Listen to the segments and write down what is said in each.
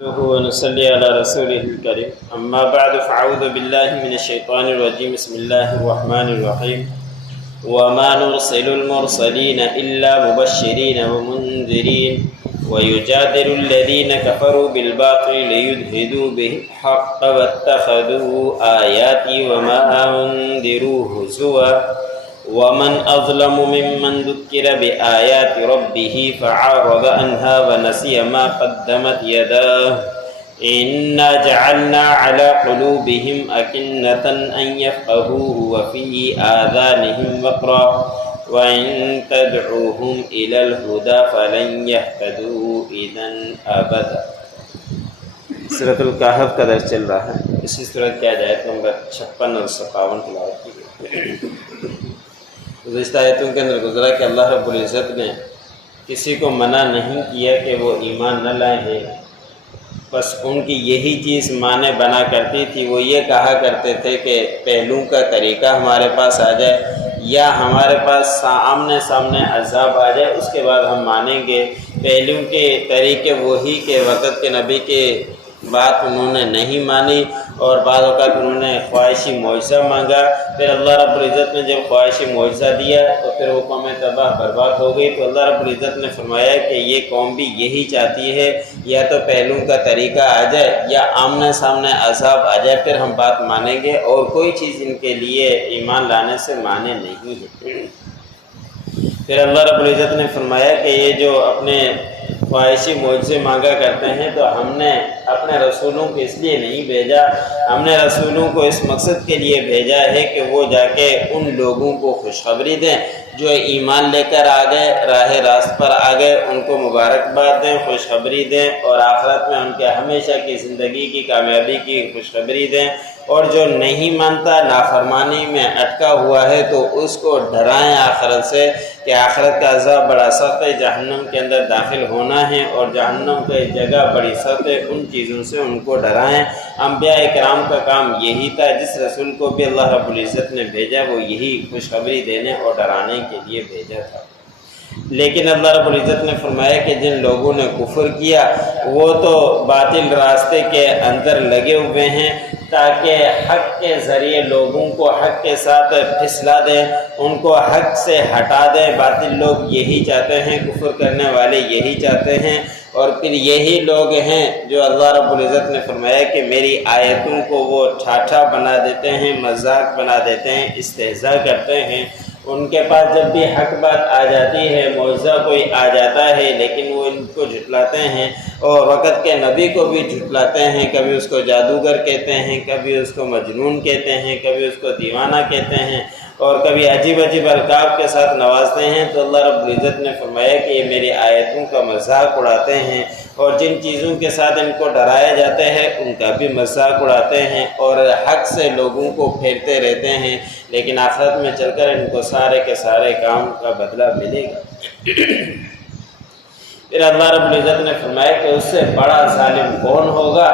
ونصلي على رسوله الكريم أما بعد فأعوذ بالله من الشيطان الرجيم بسم الله الرحمن الرحيم وما نرسل المرسلين إلا مبشرين ومنذرين ويجادل الذين كفروا بالباطل ليدحضوا به الحق واتخذوا آياتي وما أنذروا هزوا ومن أظلم ممن ذكر بآيات ربه فعارض عنها ونسي ما قدمت يداه إنا جعلنا على قلوبهم أكنة أن يفقهوه وفي آذانهم وقرا وإن تدعوهم إلى الهدى فلن يهتدوا إذا أبدا۔ سورۃ الکہف کا درس چل رہا ہے۔ اسی سورۃ کی آیات نمبر 56 اور 57 تلاوت کی گئی۔ گزشتہ آیتوں کے اندر گزرا کہ اللہ رب العزت نے کسی کو منع نہیں کیا کہ وہ ایمان نہ لائیں ہیں، بس ان کی یہی چیز معنی بنا کرتی تھی۔ وہ یہ کہا کرتے تھے کہ پہلوں کا طریقہ ہمارے پاس آ جائے یا ہمارے پاس آمنے سامنے عذاب آ جائے، اس کے بعد ہم مانیں گے۔ پہلوں کے طریقے وہی کہ وقت کے نبی کے بات انہوں نے نہیں مانی اور بعض اوقات انہوں نے خواہشی معجزہ مانگا۔ پھر اللہ رب العزت نے جب خواہشی معجزہ دیا تو پھر وہ قوم تباہ برباد ہو گئی۔ تو اللہ رب العزت نے فرمایا کہ یہ قوم بھی یہی چاہتی ہے، یا تو پہلوں کا طریقہ آ جائے یا آمنے سامنے عذاب آ جائے، پھر ہم بات مانیں گے، اور کوئی چیز ان کے لیے ایمان لانے سے مانے نہیں ہے۔ پھر اللہ رب العزت نے فرمایا کہ یہ جو اپنے خواہشی معجزے مانگا کرتے ہیں، تو ہم نے اپنے رسولوں کو اس لیے نہیں بھیجا، ہم نے رسولوں کو اس مقصد کے لیے بھیجا ہے کہ وہ جا کے ان لوگوں کو خوشخبری دیں جو ایمان لے کر آ گئے، راہ راست پر آ گئے، ان کو مبارکباد دیں، خوشخبری دیں، اور آخرت میں ان کے ہمیشہ کی زندگی کی کامیابی کی خوشخبری دیں۔ اور جو نہیں مانتا، نافرمانی میں اٹکا ہوا ہے، تو اس کو ڈرائیں آخرت سے کہ آخرت کا عذاب بڑا سخت ہے، جہنم کے اندر داخل ہونا ہے، اور جہنم کی جگہ بڑی سخت ہے، ان چیزوں سے ان کو ڈرائیں۔ انبیاء کرام کا کام یہی تھا، جس رسول کو بھی اللہ رب العزت نے بھیجا وہ یہی خوشخبری دینے اور ڈرانے کے لیے بھیجا تھا۔ لیکن اللہ رب العزت نے فرمایا کہ جن لوگوں نے کفر کیا وہ تو باطل راستے کے اندر لگے ہوئے ہیں، تاکہ حق کے ذریعے لوگوں کو حق کے ساتھ پھسلا دیں، ان کو حق سے ہٹا دیں۔ باطل لوگ یہی چاہتے ہیں، کفر کرنے والے یہی چاہتے ہیں، اور پھر یہی لوگ ہیں جو اللہ رب العزت نے فرمایا کہ میری آیتوں کو وہ ٹھاٹھا بنا دیتے ہیں، مذاق بنا دیتے ہیں، استہزاء کرتے ہیں۔ ان کے پاس جب بھی حق بات آ جاتی ہے، معجزہ کوئی آ جاتا ہے، لیکن وہ ان کو جھٹلاتے ہیں، اور وقت کے نبی کو بھی جھٹلاتے ہیں۔ کبھی اس کو جادوگر کہتے ہیں، کبھی اس کو مجنون کہتے ہیں، کبھی اس کو دیوانہ کہتے ہیں، اور کبھی عجیب عجیب القاب کے ساتھ نوازتے ہیں۔ تو اللہ رب العزت نے فرمایا کہ یہ میری آیتوں کا مذاق اڑاتے ہیں، اور جن چیزوں کے ساتھ ان کو ڈرایا جاتا ہے ان کا بھی مذاق اڑاتے ہیں، اور حق سے لوگوں کو پھیرتے رہتے ہیں، لیکن آخرت میں چل کر ان کو سارے کے سارے کام کا بدلہ ملے گا۔ پھر اللہ رب العزت نے فرمایا کہ اس سے بڑا ظالم کون ہوگا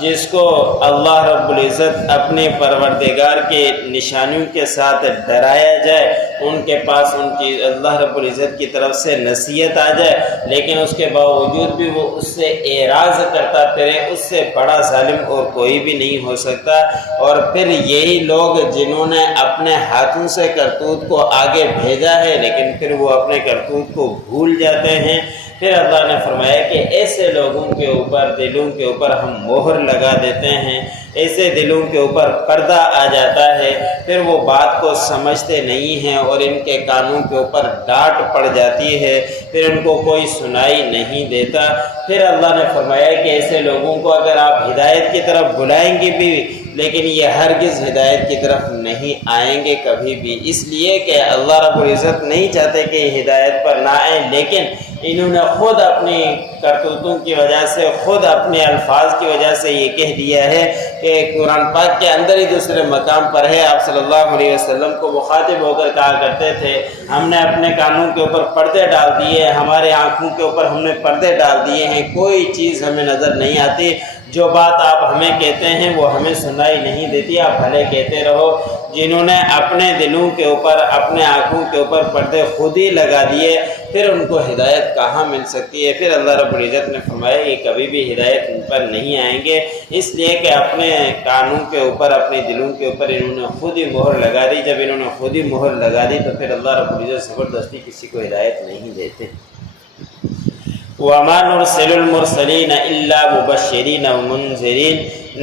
جس کو اللہ رب العزت اپنے پروردگار کے نشانیوں کے ساتھ ڈرایا جائے، ان کے پاس ان کی اللہ رب العزت کی طرف سے نصیحت آ جائے، لیکن اس کے باوجود بھی وہ اس سے اعراض کرتا پھرے، اس سے بڑا ظالم اور کوئی بھی نہیں ہو سکتا۔ اور پھر یہی لوگ جنہوں نے اپنے ہاتھوں سے کرتوت کو آگے بھیجا ہے، لیکن پھر وہ اپنے کرتوت کو بھول جاتے ہیں۔ پھر اللہ نے فرمایا کہ ایسے لوگوں کے اوپر، دلوں کے اوپر ہم مہر لگا دیتے ہیں، ایسے دلوں کے اوپر پردہ آ جاتا ہے، پھر وہ بات کو سمجھتے نہیں ہیں، اور ان کے کانوں کے اوپر ڈانٹ پڑ جاتی ہے، پھر ان کو کوئی سنائی نہیں دیتا۔ پھر اللہ نے فرمایا کہ ایسے لوگوں کو اگر آپ ہدایت کی طرف بلائیں گے بھی، لیکن یہ ہرگز ہدایت کی طرف نہیں آئیں گے کبھی بھی، اس لیے کہ اللہ رب العزت نہیں چاہتے کہ ہدایت پر نہ آئیں، لیکن انہوں نے خود اپنی کرتوتوں کی وجہ سے، خود اپنے الفاظ کی وجہ سے یہ کہہ دیا ہے کہ قرآن پاک کے اندر ہی دوسرے مقام پر ہے، آپ صلی اللہ علیہ وسلم کو مخاطب ہو کر کہا کرتے تھے ہم نے اپنے کانوں کے اوپر پردے ڈال دیے، ہمارے آنکھوں کے اوپر ہم نے پردے ڈال دیے ہیں، کوئی چیز ہمیں نظر نہیں آتی، جو بات آپ ہمیں کہتے ہیں وہ ہمیں سنائی نہیں دیتی، آپ بھلے کہتے رہو۔ جنہوں نے اپنے دلوں کے اوپر اپنے آنکھوں کے اوپر پردے خود ہی لگا دیے، پھر ان کو ہدایت کہاں مل سکتی ہے؟ پھر اللہ رب العزت نے فرمایا کہ کبھی بھی ہدایت ان پر نہیں آئیں گے، اس لیے کہ اپنے کانوں کے اوپر اپنے دلوں کے اوپر انہوں نے خود ہی مہر لگا دی۔ جب انہوں نے خود ہی مہر لگا دی تو پھر اللہ رب العزت زبردستی کسی کو ہدایت نہیں دیتے۔ وَمَا نُرْسِلُ الْمُرْسَلِينَ إِلَّا مُبَشِّرِينَ وَمُنذِرِينَ،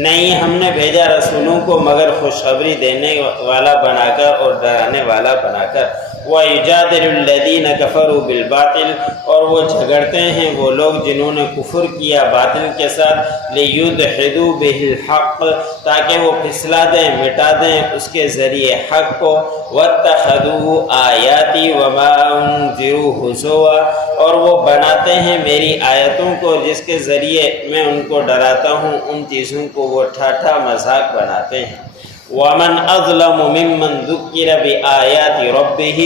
نہیں ہم نے بھیجا رسولوں کو مگر خوشخبری دینے والا بنا کر اور ڈرانے والا بنا کر۔ وَيُجَادِلُ الَّذِينَ كَفَرُوا بِالْبَاطِلِ، اور وہ جھگڑتے ہیں وہ لوگ جنہوں نے کفر کیا باطل کے ساتھ، لِيُدْحِضُوا بِهِ الْحَقَّ، تاکہ وہ پھسلا دیں مٹا دیں اس کے ذریعے حق کو۔ وَاتَّخَذُوا آیَاتِي وَمَا أُنذِرُوا هُزُوًا، اور وہ بناتے ہیں میری آیتوں کو جس کے ذریعے میں ان کو ڈراتا ہوں، ان چیزوں کو وہ ٹھاٹھا مذاق بناتے ہیں۔ وَمَنْ أَظْلَمُ مِمَّنْ ذُكِّرَ بِآيَاتِ رَبِّهِ،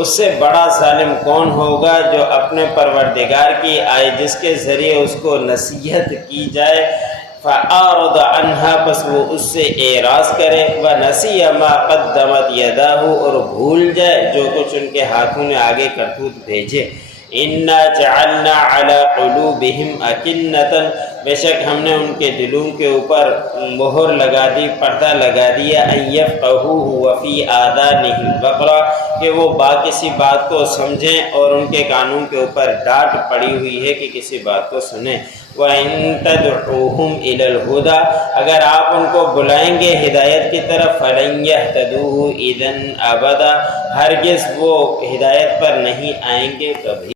اس سے بڑا ظالم کون ہوگا جو اپنے پروردگار کی آیت جس کے ذریعے اس کو نصیحت کی جائے، فَأَعْرَضَ عَنْهَا، پس وہ اس سے اعراض کرے، وَنَسِيَ مَا قَدَّمَتْ يَدَاهُ، اور بھول جائے جو کچھ ان کے ہاتھوں نے آگے کرتوت بھیجے۔ إِنَّا جَعَلْنَا عَلَىٰ قُلُوبِهِمْ أَكِنَّةً، بے شک ہم نے ان کے دلوں کے اوپر مہر لگا دی، پردہ لگا دیا، أَن يَفْقَهُوهُ وَفِي آذَانِهِمْ وَقْرًا، کہ وہ کسی بات کو سمجھیں اور ان کے کانوں کے اوپر ڈانٹ پڑی ہوئی ہے کہ کسی بات کو سنیں۔ وَإِن تَدْعُوهُمْ إِلَى الْهُدَىٰ، اگر آپ ان کو بلائیں گے ہدایت کی طرف، فَلَن يَهْتَدُوا إِذًا أَبَدًا، ہرگز وہ ہدایت پر نہیں آئیں گے کبھی۔